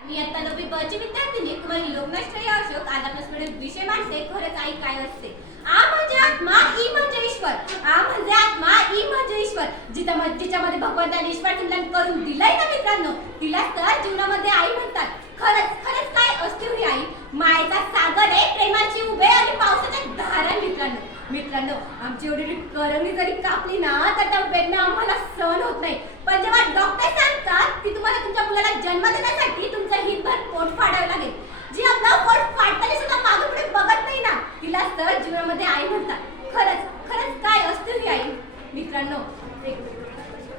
मी आता 9वी ब ची विद्यार्थिनी कुमारी लोकनाश्रय अशोक. आज आपल्याकडे विषय मांडते खरंच आई काय असते. आ म्हणजे आत्मा, ई म्हणजे ईश्वर. आ म्हणजे आत्मा, ई म्हणजे ईश्वर. जिच्यामध्ये भगवंताने ईश्वर चिंतन करून दिलंय ना मित्रांनो, तिला तर जीवनामध्ये आई म्हणतात. खरंच खरंच काय असते ही आई. मायेचा सागर आहे, प्रेमाची उभे आणि पावसाचे धारण. मित्रांनो आमची एवढी करणी जरी कापली ना तर त्या वेदना आम्हाला सहन होत नाही. पण जेव्हा डॉक्टर सांगतात की तुम्हाला तुमच्या मुलाला जन्म देण्यासाठी तुमचं हितभर पोट फाडावं लागेल, जी आपलं पोट फाडताना सुद्धा मागे पुढे बघत नाही ना, तिला तर जीवनामध्ये आई म्हणतात. खरंच खरंच काय असते ही आई. मित्रांनो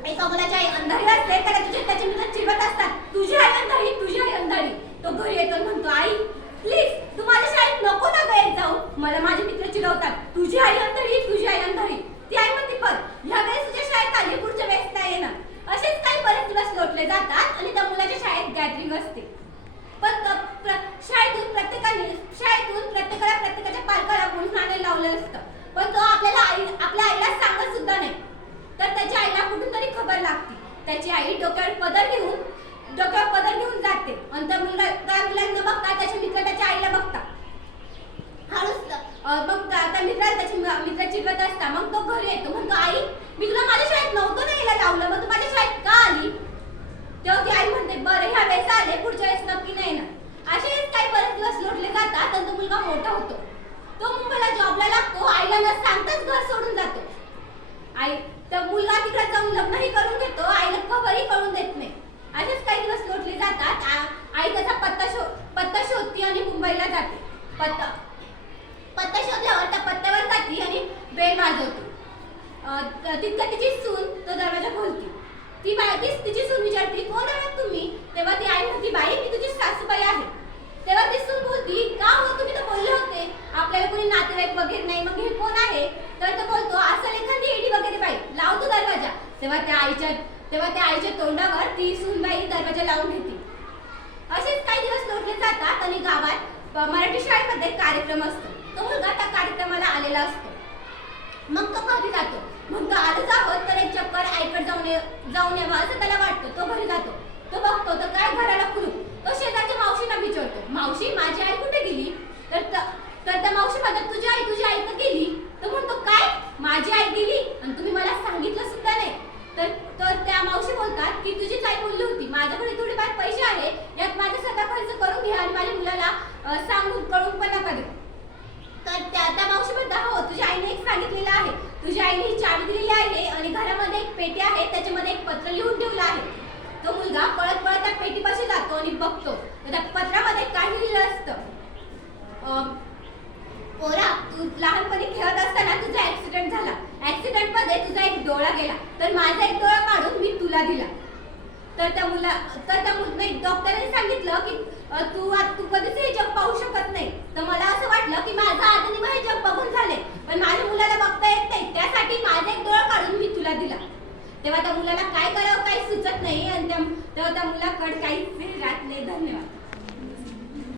एका मुलाची आई अंधारी असते त्याला त्याचे मित्र चिडवत असतात, तुझी आई अंधारी, तुझी आई अंधारी. तो घरी येतो म्हणतो, आई प्लीज तू माझ्या शाळेत नको ना गं जाऊ, मला माझे मित्र चिडवतात, तुझी आई अंधारी, तुझी आई अंधारी. ती आई म्हणते, पण ह्या वेळेस तुझ्या शाळेत आली, पुढच्या वेळेस नाही येणार. असेच काही बरेच दिवस लोटले जातात आणि त्या मुलाच्या शाळेत गॅदरिंग असते. पण शाळेतून प्रत्येकाला प्रत्येकाच्या पालकाला बोलून आणायला लावलं असतं. पण तो आपल्या आईला सांगत सुद्धा नाही. तर त्याच्या आईला कुठून तरी खबर लागते. त्याची आई डोक्यावर पदर घेऊन जाते आणि त्या मुलांना बघता त्याचे मित्र त्याच्या आईला बघतात. हळूच मग त्या मित्र चिडवत असता. मग तो घरी येतो, म्हणतो, आई मी तुला माझ्या शाळेत नव्हतं ना यायला लावलं, मग तू माझ्या शाळेत का आली. तेव्हा ती आई म्हणते, बरं ह्या वेळेस आले, पुढच्या वेळेस नक्की नाही ना. असेच काही बरेच दिवस लोटले जातात आणि तो मुलगा मोठा होतो. तो मुंबईला जॉबला लागतो. आईला न सांगताच घर सोडून जातो. आई तर मुलगा तिकडे जाऊन लग्नही करून घेतो, आईला खबरही कळून देत नाही. असेच काही दिवस लोटले जातात. आई त्याचा पत्ता शोधते आणि मुंबईला जाते. पत्ता शोधल्यावर त्या पत्त्यावर जाते आणि बेल वाजवते. तितक्या तिची सून तो दरवाजा खोलते. तिची सून विचारते, कोण आहात तुम्ही. तेव्हा ती आई म्हणते, बाई मी तुझी सासूबाई आहे. तेव्हा ती सून बोलती, का हो तुम्ही तर बोलले होते आपल्याला कोणी नातेवाईक वगैरे नाही, मग हे कोण आहे. तर तो बोलतो, असं एखादी एडी वगैरे बाई, लावतो दरवाजा. तेव्हा त्या आईच्या तोंडावर ती सूनबाई दरवाजा लावून घेते. असेच काही दिवस लोटले जातात आणि गावात मराठी शाळेमध्ये कार्यक्रम असतो. तो मुलगा त्या कार्यक्रमाला आलेला असतो. मग तो घरी जातो. म्हणतो, आलं जावं तर एक चक्कर आईकडे जाऊन यावं असं त्याला वाटतं. तो घरी जातो. तो बघतो तर काय घराला कुलूप. तो शेजारच्या मावशीला विचारतो, मावशी माझी आई कुठे गेली. तर त्या मावशी म्हणतात, तुझी आई तर गेली. तो म्हणतो, काय माझी आई गेली आणि तुम्ही मला सांगितलं सुद्धा नाही. तर त्या मावशी बोलतात की तुझीच आई बोलली होती, माझ्याकडे थोडेफार पैसे आहे, यात माझा स्वतः खर्च करून घ्या आणि माझ्या मुलाला सांगून कळून पण नका देऊ. तर त्या मावशी म्हणतात, हो तुझ्या आईने एक सांगितलेलं आहे, तुझ्या आईने ही चावी दिलेली आहे आणि घरामध्ये एक पेटी आहे, त्याच्यामध्ये एक पत्र लिहून ठेवलं आहे. तो मुलगा पळत त्या पेटीपाशी जातो आणि बघतो तर त्या पत्रामध्ये काही लिहिलं असतं, पोरा तू लहानपणी खेळत असताना तुझा ऍक्सिडेंट झाला. ऍक्सिडेंट मध्ये तुझा एक डोळा गेला, तर माझा एक डोळा काढून मी तुला दिला. तर त्या डॉक्टरांनी सांगितलं की तू कधीच हे जग पाहू शकत नाही. तर मला असं वाटलं की माझा आधीने हे जग बघून झाले, पण माझ्या मुलाला बघता येत नाही, त्यासाठी माझा एक डोळा काढून मी तुला दिला. तेव्हा त्या मुलाला काय करावं काही सुचत नाही आणि तेव्हा त्या मुलाकडे काहीच राहत नाही. धन्यवाद.